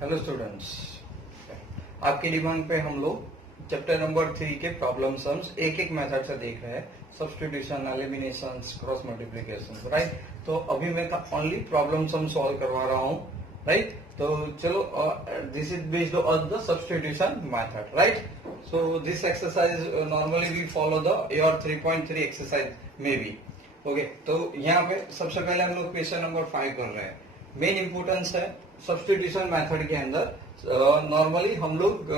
Hello students, आपकी demand पे हम लोग चैप्टर नंबर 3 के प्रॉब्लम सम्स एक एक मेथड से देख रहे हैं। Substitution, elimination, cross multiplication, right. तो अभी मैं ओनली प्रॉब्लम सम सॉल्व करवा रहा हूँ, राइट। तो चलो, this is based on the substitution method, right. So this exercise normally we follow the your 3.3 exercise में भी। ओके, तो यहाँ पे सबसे पहले हम लोग क्वेश्चन नंबर 5 कर रहे हैं। मेन इंपोर्टेंस है सब्स्टिट्यूशन मेथड के अंदर नॉर्मली हम लोग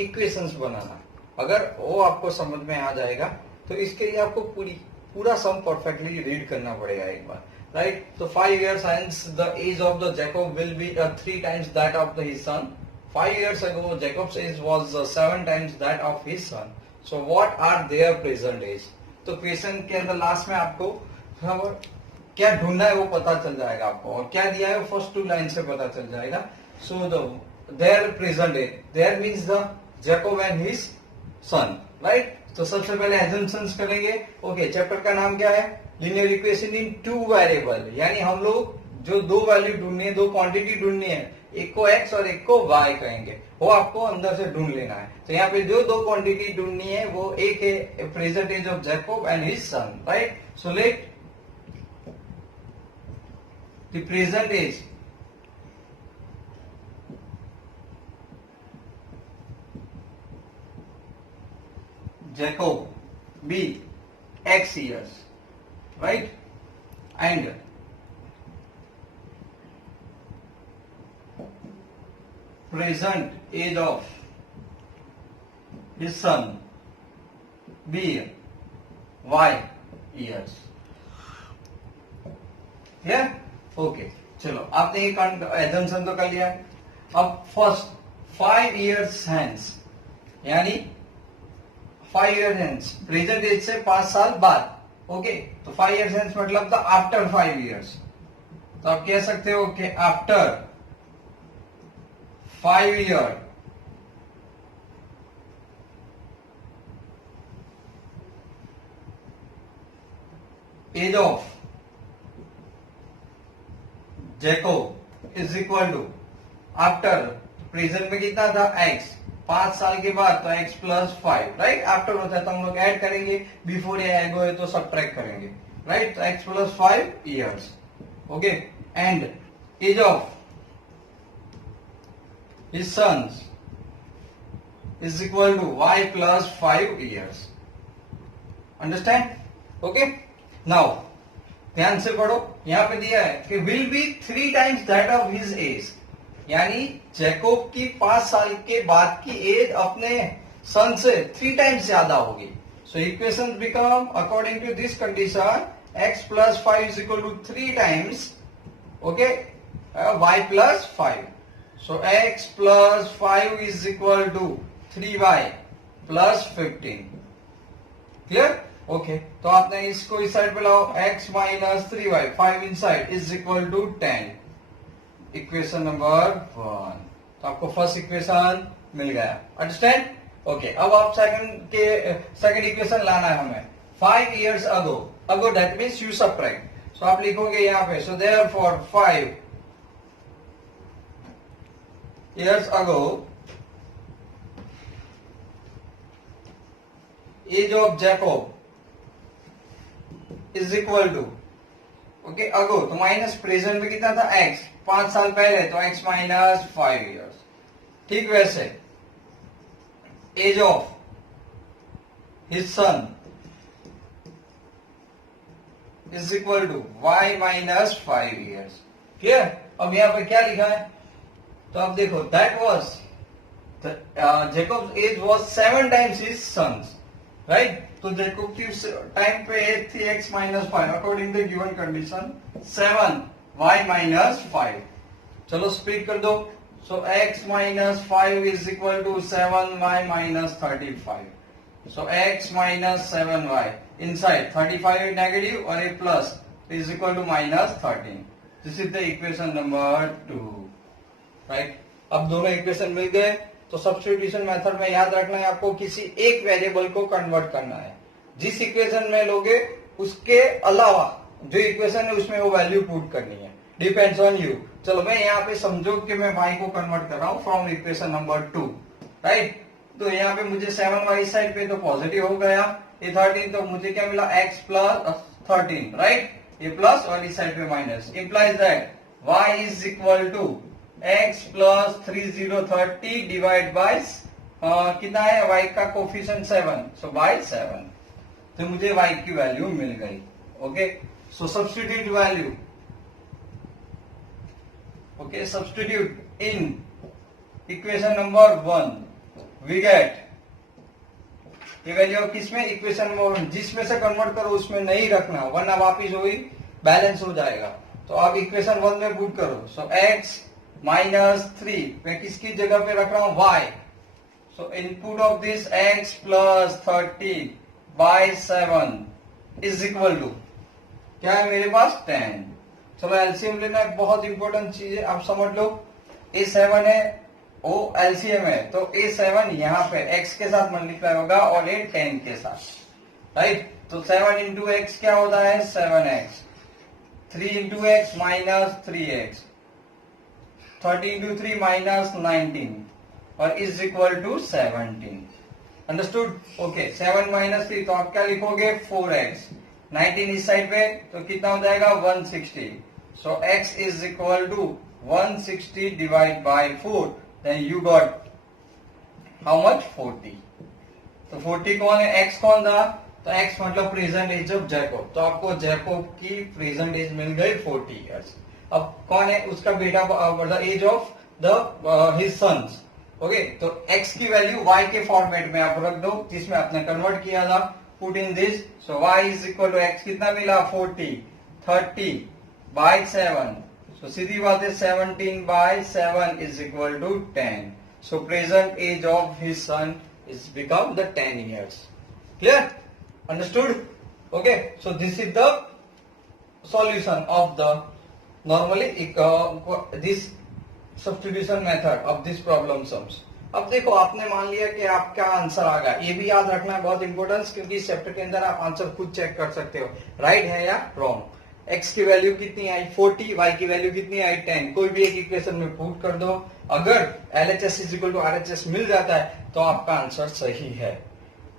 इक्वेशंस बनाना। अगर वो आपको समझ में आ जाएगा तो इसके लिए आपको पूरा सम परफेक्टली रीड करना पड़ेगा एक बार, राइट। तो 5 years hence the age of the Jacob will be 3 times that of his son. 5 years ago Jacob's age was 7 times that of his son. So what are their present age? तो question के अंदर last में आपको क्या ढूंढना है वो पता चल जाएगा आपको, और क्या दिया है वो फर्स्ट 2 लाइन से पता चल जाएगा। So there present age, there means the Jacob and his son, right. तो सबसे पहले एजम्पशंस करेंगे। ओके, चैप्टर का नाम क्या है? लीनियर इक्वेशन इन 2 वेरिएबल, यानी हम लोग जो 2 वैल्यू ढूंढनी है, 2 क्वांटिटी ढूंढनी है, एक को x और एक को y कहेंगे, वो आपको अंदर से ढूंढ लेना है। तो यहाँ पे जो 2 क्वांटिटी ढूंढनी है वो एक है present age of Jacob and his son, right. So let the present age Jacob be x years, right, and present age of his son be y years. Yeah? Okay. चलो, आपने ये एजम्पशन तो कर लिया। अब फर्स्ट 5 years hence, यानी 5 years hence, present as से 5 साल बाद। ओके, तो 5 years hence मतलब था आफ्टर 5 years। तो आप कह सकते हो कि after 5 year age of Jacob is equal to, after present में कितना था x, 5 साल के बाद तो x प्लस 5, राइट। आफ्टर होता है तो हम लोग ऐड करेंगे, बिफोर या एगो है तो सबट्रैक्ट करेंगे, राइट। तो x plus 5 years, okay. And age of his sons is equal to y plus 5 years. Understand? Okay, now ध्यान से पढ़ो। यहां पे दिया है कि will be 3 times that of his age, यानी जैकोब की 5 साल के बाद की एज अपने सन से 3 टाइम्स ज्यादा होगी। So equation become according to this condition x plus 5 is equal to 3 times, okay, y plus 5। So x plus 5 is equal to 3y plus 15। Clear? Okay, तो आपने इसको इस साइड पे लाओ, x माइनस 3y, 5 इन side is equal to 10। Equation number 1। तो आपको first equation मिल गया। अंडरस्टैंड? ओके, अब आप सेकंड इक्वेशन लाना है हमें। 5 years ago that means you subtract. So आप लिखोगे यहाँ पे, so therefore 5 years ago age of Jacob is equal to, okay, ago तो माइनस प्रेजेंट में कितना था x, 5 साल पहले तो x माइनस 5 years। ठीक वैसे age of his son is equal to y minus 5 years। Clear? अब यहां पे क्या लिखा है? तो आप देखो, that was Jacob's age was 7 times his sons, right. तो जैकोब की टाइम पे एज थी x minus 5, according to given condition 7 y minus 5। चलो स्प्लिट कर दो। So x minus 5 is equal to 7y minus 35। So x minus 7y inside 35 negative और A plus is equal to minus 13। This is the equation number 2, right. अब दोनों equation मिल गए। तो substitution method में याद रखना है आपको, किसी एक वेरिएबल को कन्वर्ट करना है। जिस इक्वेशन में लोगे उसके अलावा जो इक्वेशन है उसमें वो वैल्यू पुट करनी है, डिपेंड्स ऑन यू। चलो मैं यहाँ पे समझो कि मैं y को कन्वर्ट कर रहा हूँ फ्रॉम इक्वेशन नंबर 2, राइट। तो यहाँ पे मुझे 7y साइड पे तो पॉजिटिव हो गया, ये 13 तो मुझे क्या मिला x प्लस 13, राइट। ये प्लस और इस साइड पे minus, implies that y is equal to x plus 3030 divide by कितना है y का कोफिशिएंट 7, सो बाय 7। तो मुझे y की वैल्यू मिल गई। Okay, so substitute value, okay, substitute in equation number 1 we get ये वैल्यू किसमें, इक्वेशन नंबर 1, जिसमें से कन्वर्ट करो उसमें नहीं रखना वरना वापिस वही बैलेंस हो जाएगा। तो आप इक्वेशन 1 में पुट करो, सो x माइनस 3 मैं किसकी जगह पे रख रहा हूं, y, so input of this x plus 30 by 7 is equal to क्या है मेरे पास 10। चलो एलसीएम लेना है, बहुत इंपॉर्टेंट चीज है, आप समझ लो। A7 है, ओ एलसीएम है, तो A7 यहाँ पे x के साथ मल्टीप्लाई होगा और ये 10 के साथ, राइट। तो 7 इंटू एक्स क्या होता है 7x, 3 into x minus 3x, 30 into 3 minus 19 और is equal to 17। Understood? Okay, 7 minus 3 तो आप क्या लिखोगे 4x, 19 इस साइड पे तो कितना हो जाएगा 160, so x is equal to 160 divide by 4, then you got how much 40। तो 40 कौन है, x कौन था, तो x मतलब प्रेजेंट एज ऑफ जैकोब, तो आपको जैकोब की प्रेजेंट एज मिल गई 40 इयर्स। अब कौन है उसका बेटा, the age of the his sons. Okay, तो x की वैल्यू y के फॉर्मेट में आप रख दो जिसमें आपने कन्वर्ट किया था, put in this, so y is equal to x कितना मिला 40, 30 बाय 7, सो सीधी बात है 17 by 7 is equal to 10, so present age of his son is become the 10 years। Clear? Understood? Okay, so this is the solution of the normally this substitution method of this problem sums। अब देखो आपने मान लिया कि आपका answer आ गया, ये भी याद रखना है बहुत इंपॉर्टेंस, क्योंकि इस चैप्टर के अंदर आप आंसर खुद चेक कर सकते हो राइट है या रॉन्ग। x की वैल्यू कितनी आई 40, y की वैल्यू कितनी आई 10, कोई भी एक इक्वेशन में पुट कर दो, अगर LHS is equal to RHS मिल जाता है तो आपका आंसर सही है।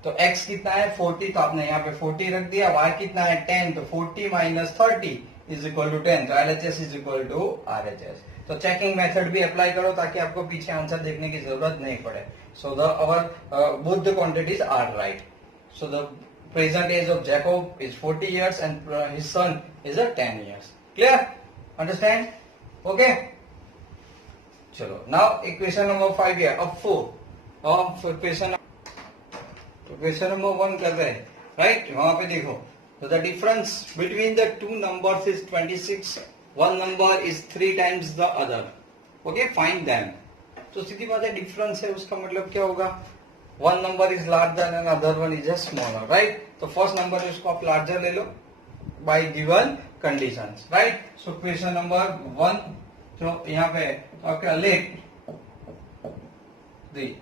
तो x कितना है 40, तो आपने यहाँ पे 40 रख दिया, y कितना है 10, तो 40 माइनस 30 इज इक्वल टू 10, तो LHS is equal to RHS। तो चेकिंग मेथड भी अप्लाई करो ताकि आपको पीछे आंसर देखने की जरूरत नहीं पड़े। So the our both the quantities are right, so the present age of Jacob is 40 years and his son is 10 years। Clear? Understand? Okay, चलो नाउ इक्वेशन नंबर 5 है, अब 4 और क्वेश्चन नंबर 1 कर रहे हैं, राइट। वहां पे देखो, तो the difference between the two numbers is 26, one number is 3 times the other, okay, find them. तो सीधी बात है डिफरेंस है, उसका मतलब क्या होगा, one number is larger and other one is smaller, right. तो फर्स्ट नंबर है उसको आप लार्जर ले लो by given conditions, right. So question number 1, तो यहाँ पे आपका let the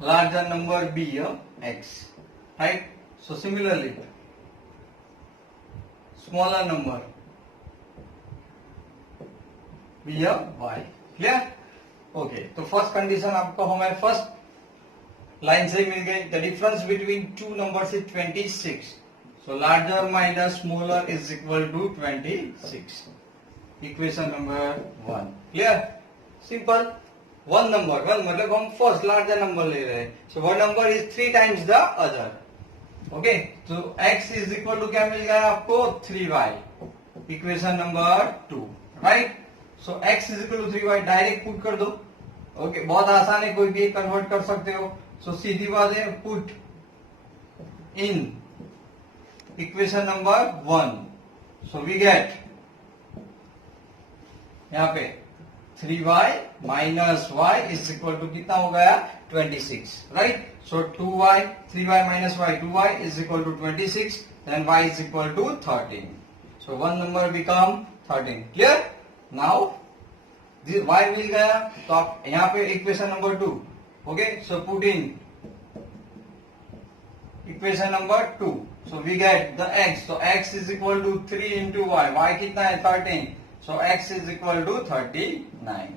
larger number be a x, right? So similarly smaller number be a y। clear? okay, तो फर्स्ट कंडीशन आपको हमें फर्स्ट लाइन से मिल गई, the difference between two numbers is 26, so larger minus smaller is equal to 26, equation number 1। Clear? Simple. One number, one मतलब हम first larger number ले रहे हैं, so one number is 3 times the other, okay. तो x is equal to क्या मिल गया आपको 3y, equation number 2, right. So x is equal to 3y direct put कर दो, ओके, बहुत आसान है, कोई भी कन्वर्ट कर सकते हो। सो सीधी बात है, put in equation number 1, so we get यहाँ पे 3y minus y is equal to कितना हो गया 26, right. So 2y, 3y minus y 2y is equal to 26, then y is equal to 13, so one number become 13। Clear? Now this y मिल गया, तो आप यहाँ पे equation number 2, okay, so put in equation number 2. So we get the x. So x is equal to 3 into y. Y कितना है 13. So x is equal to 39.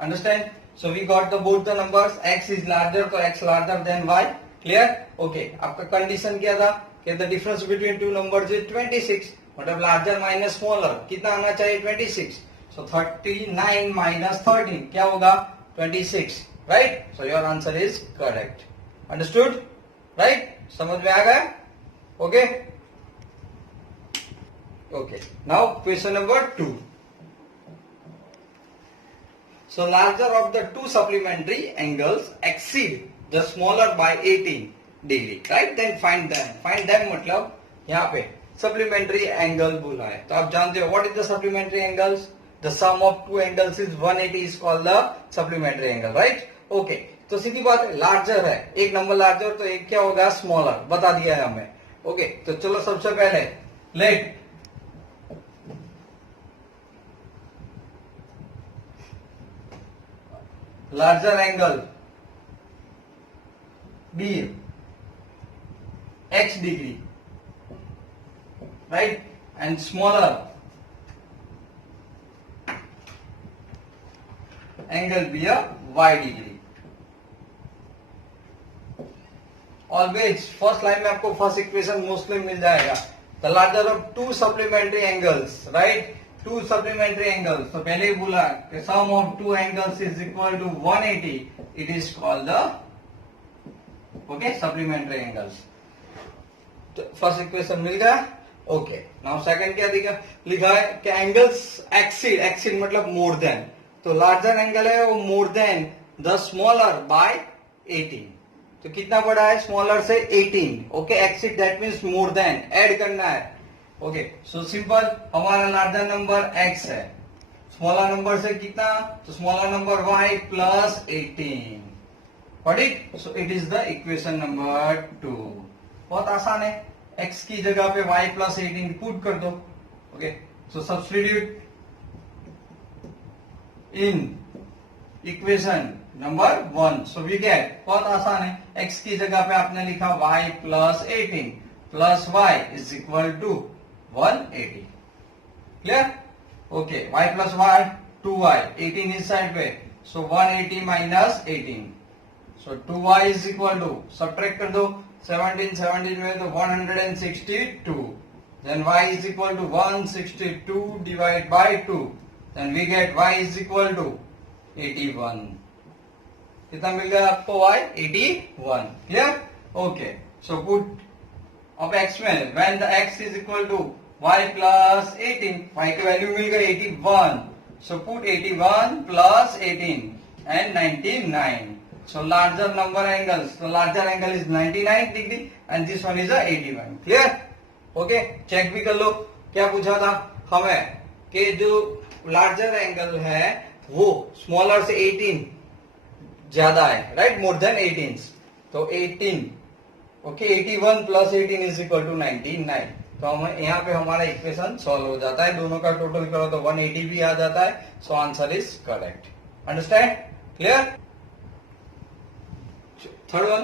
Understand? So we got the both the numbers. X is larger, so x larger than y. Clear? Okay. आपका condition क्या था कि the difference between two numbers is 26. मतलब larger minus smaller कितना आना चाहिए 26. So 39 minus 13 क्या होगा 26. Right? So your answer is correct. Understood? Right? समझ में आ गया? Okay? Okay. Now question number 2. So larger of the two supplementary angles exceed the smaller by 18 degree. Right? Then find them. Find them मतलब यहाँ पे supplementary angle बोला है. तो आप जानते हो what is the supplementary angles? The sum of two angles is 180 is called the supplementary angle. Right? Okay. तो सीधी बात है लार्जर है एक नंबर लार्जर तो एक क्या होगा स्मॉलर बता दिया है हमें. ओके तो चलो सबसे पहले let larger angle be x degree right and smaller angle be y degree. Always first line में आपको फर्स्ट इक्वेशन मोस्टली मिल जाएगा. The larger of two supplementary angles right two supplementary angles. तो पहले ही बोला कि sum of two angles is equal to 180. It is called the okay supplementary angles. तो फर्स्ट इक्वेशन मिल गया. ओके नाउ सेकंड क्या लिखा है कि एंगल्स एक्सीड एक्सीड मतलब मोर देन. तो लार्जर एंगल है वो more than the smaller by 18. तो कितना बड़ा है स्मॉलर से 18. Okay exceed that means more than add करना है. ओके सो सिंपल हमारा लार्जर नंबर x है स्मॉलर नंबर से कितना तो smaller number y plus 18. What it so it is the equation number 2. बहुत आसान है. x की जगह पे y प्लस 18 पुट कर दो. Okay so substitute in equation number 1. So we get बहुत आसान है. x की जगह पे आपने लिखा y plus 18 plus y is equal to 180. Clear? Okay y plus y 2y 18 इस साइड पे so 180 minus 18. So 2y is equal to subtract कर दो 17 में तो 162. Then y is equal to 162 divide by 2. Then we get y is equal to 81. कितना मिल गया आपको y 81. Clear? Okay so put अब x में when the x is equal to y plus 18 y की वैल्यू मिल गई 81. So put 81 plus 18 and 99. So larger number angles तो larger angle is 99 degree and this one is 81. Clear? Okay check भी कर लो क्या पूछा था हमें कि जो लार्जर एंगल है वो स्मॉलर से 18 ज्यादा है राइट मोर देन 18. तो 18 okay 81 plus 18 is equal to 99. तो हम यहाँ पे हमारा इक्वेशन सॉल्व हो जाता है. दोनों का टोटल करो तो 180 भी आ जाता है. So answer is correct. Understand? Clear? Third one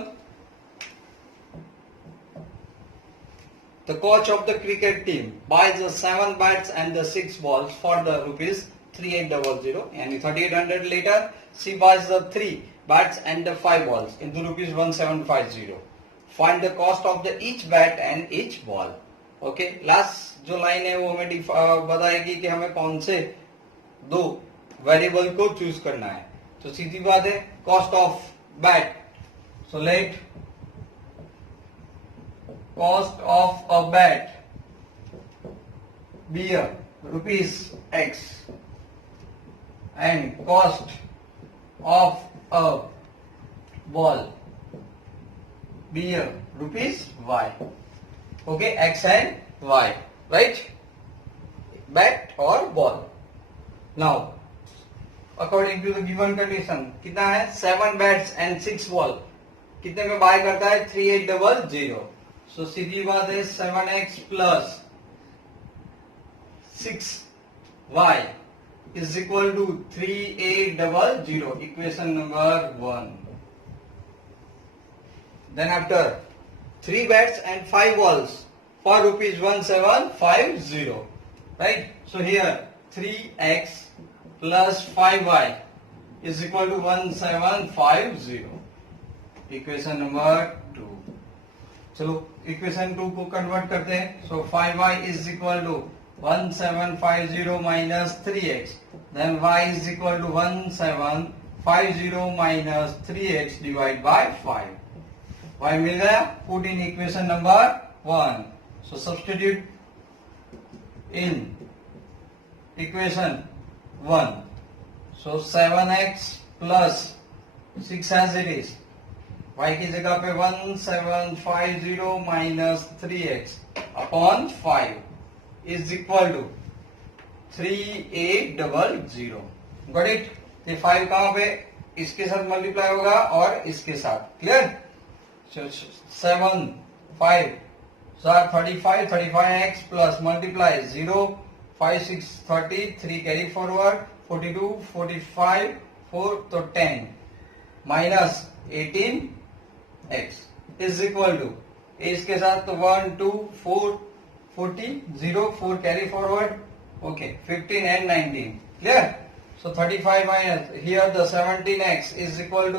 the coach of the cricket team buys the 7 bats and the 6 balls for the rupees 3800 यानी 3800. later she buys the 3 bats and the 5 balls into rupees 1750. Find the cost of the each bat and each ball. Okay last जो line है वो हमें बताएगी कि हमें कौन से दो वेरिएबल को चूज करना है. तो सीधी बात है cost of bat. So let cost of a bat be rupees x and cost of a ball be rupees y. Okay, x and y, right? Bat or ball. Now, according to the given condition, कितना है 7 bats and 6 ball. कितने में bye करता है 3800. So सीधी बात है 7x plus 6y is equal to 3800. Equation number 1. Then after 3 bats and 5 balls for rupees 1750. Right? So here 3x plus 5y is equal to 1750. Equation number 2. चलो equation 2 को convert करते हैं. So 5y is equal to 1750 minus 3x. Then y is equal to 1750 minus 3x divide by 5. y मिल गया. Put in equation number 1. So substitute in equation 1. So 7x plus 6 as it is. y की जगह पे 1750 minus 3x upon 5 is equal to 3800. Got it. ये 5 कहां पे इसके साथ मल्टीप्लाई होगा और इसके साथ. Clear. 7 5 35x plus multiply 0 5 6 30 3 carry forward 42 45 4 तो 10 minus 18x is equal to इसके साथ तो 1 2 4 40 0 4 carry forward. Okay 15 and 19. Clear. So 35 minus here the 17x is equal to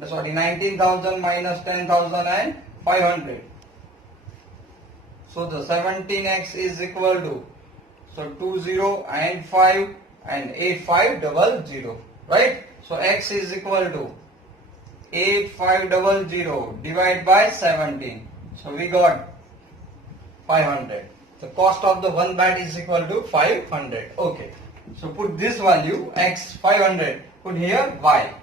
19,000 minus 10,000 and 500. So the 17x is equal to 20 and 5 and 8500. Right. So x is equal to 8500 divided by 17. So we got 500. The cost of the one bat is equal to 500. Okay. So put this value x 500. Put here y.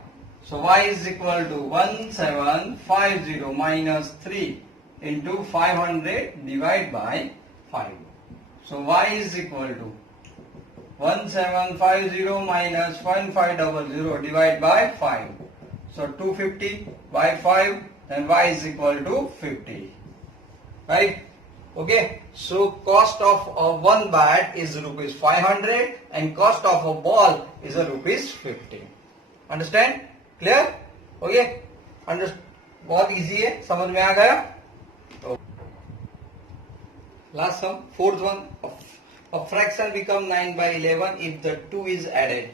So y is equal to 1750 minus 3 into 500 divided by 5. So y is equal to 1750 minus 1500 divided by 5. So 250 by 5, then y is equal to 50. Right? Okay. So cost of one bat is rupees 500 and cost of a ball is a rupees 50. Understand? Clear? Okay. बहुत easy है. समझ में आ गया? Last sum, fourth one. A fraction become 9 by 11 if the 2 is added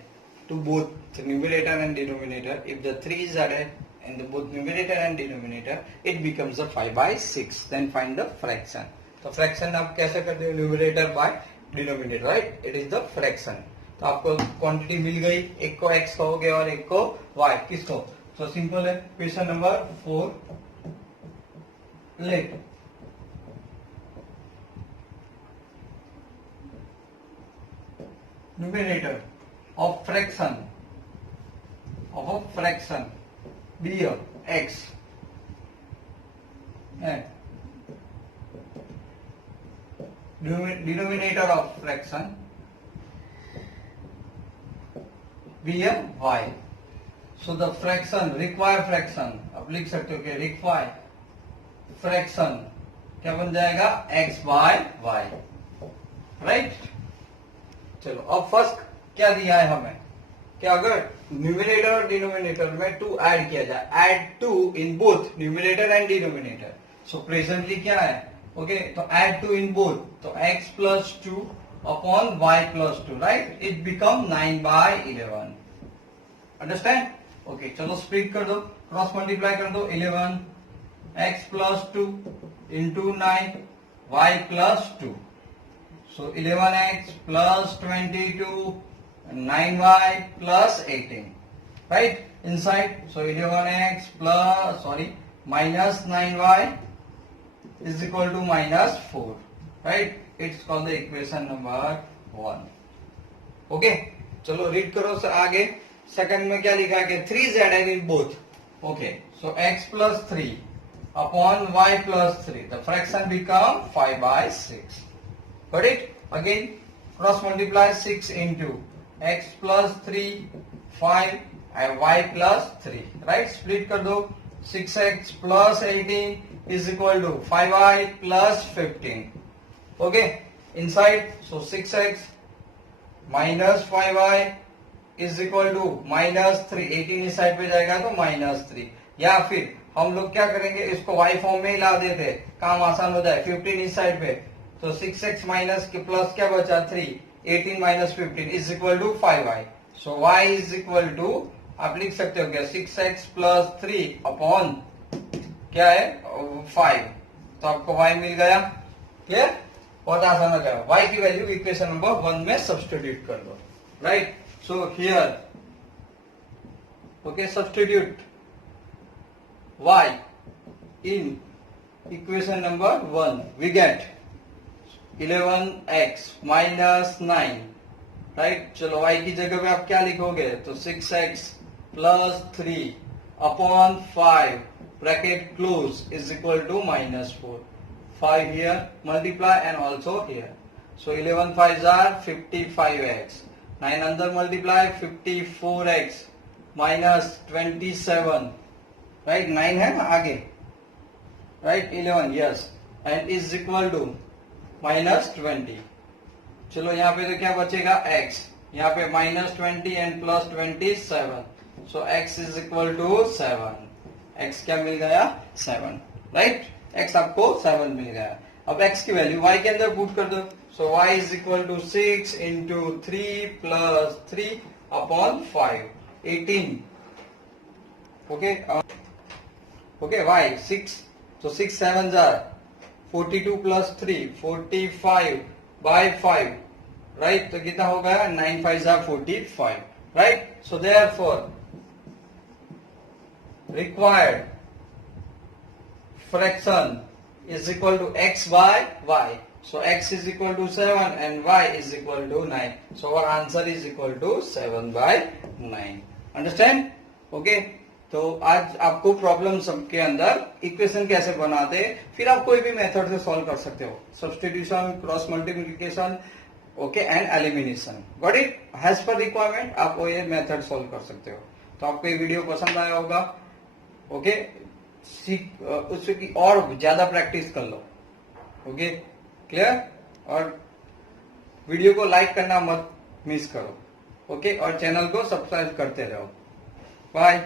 to both the numerator and denominator. If the 3 is added in the both numerator and denominator, it becomes a 5 by 6. Then find the fraction. तो fraction आप कैसे करते हो? Numerator by denominator. Right. It is the fraction. तो आपको quantity मिल गई. एक को x कहोगे और एक को y. किसको? तो सिंपल है. Question number 4. Let numerator of fraction be a x and denominator of fraction be a y. So the fraction require fraction आप लिख सकते हो कि require fraction क्या बन जाएगा? x by y. राइट. चलो अब फर्स्ट क्या दिया है हमें कि अगर न्यूमरेटर और डिनोमिनेटर में 2 ऐड किया जाए. Add 2 in both numerator and denominator. So presently क्या है? ओके. तो ऐड 2 इन बोथ. तो x plus 2 upon y plus 2. Right. It become 9 by 11. Understand? Okay. चलो स्प्लिट कर दो. क्रॉस मल्टीप्लाई कर दो. 11 x plus 2 into 9 y plus 2. So 11x plus 22 and 9y plus 18. Right? Inside. So 11x minus 9y is equal to minus 4. Right? It's called the equation number 1. Okay? चलो read करो sir आगे. Second में क्या लिखा है कि 3 is added in both. Okay. So x plus 3 upon y plus 3. The fraction become 5 by 6. Got it? Again cross multiply 6 into x plus 3 5 and y plus 3. Right? Split कर दो. 6x plus 18 is equal to 5y plus 15. Okay? Inside. So 6x minus 5y is equal to minus 3. 18 इस side पे जाएगा तो minus 3. या फिर हम लोग क्या करेंगे, इसको y फॉर्म में ही ला देते, काम आसान हो जाए। 15 इस साइड पे, तो 6x माइनस के प्लस क्या बचा 3, 18 minus 15 is equal to 5y। So y is equal to, आप लिख सकते हो क्या, 6x प्लस 3 अपॉन क्या है 5, तो आपको y मिल गया। क्लियर, बहुत आसान हो गया। y की वैल्यू इक्वेशन नंबर 1 में सब्स्टिट्यूट कर दो, right. So here okay, substitute y in equation number 1, we get 11x minus 9, right. चलो y की जगह पे आप क्या लिखोगे, तो 6x plus 3 upon 5 bracket close is equal to -4, 5 here multiply and also here, so 11 5s are 55x, 9 अंदर multiply 54x minus 27, right, 9 है ना आगे, right, 11 yes, and is equal to -20। चलो यहाँ पे तो क्या बचेगा x, यहाँ पे -20 and plus 27, so x is equal to 7, x क्या मिल गया 7, राइट, x आपको 7 मिल गया। अब x की वैल्यू y के अंदर पुट कर दो, so y is equal to 6 into 3 plus 3 upon 5, 18, okay okay, y 6, so 6 7s are 42 plus 3 45 by 5, right, तो कितना हो गया 9 5s are 45, right, so therefore required fraction is equal to x by y, so x is equal to 7 and y is equal to 9, so our answer is equal to 7 by 9, understand, okay। तो आज आपको problem सबके अंदर equation कैसे बनाते, फिर आप कोई भी मेथड से सॉल्व कर सकते हो, substitution, cross multiplication, okay, and elimination, got it, has पर रिक्वायरमेंट आप ये मेथड सॉल्व कर सकते हो। तो आपको ये वीडियो पसंद आया होगा, ओके, सीख उसकी और ज्यादा प्रैक्टिस कर लो, ओके, क्लियर, और वीडियो को लाइक करना मत मिस करो, ओके, और चैनल को सब्सक्राइब करते रहो, बाय।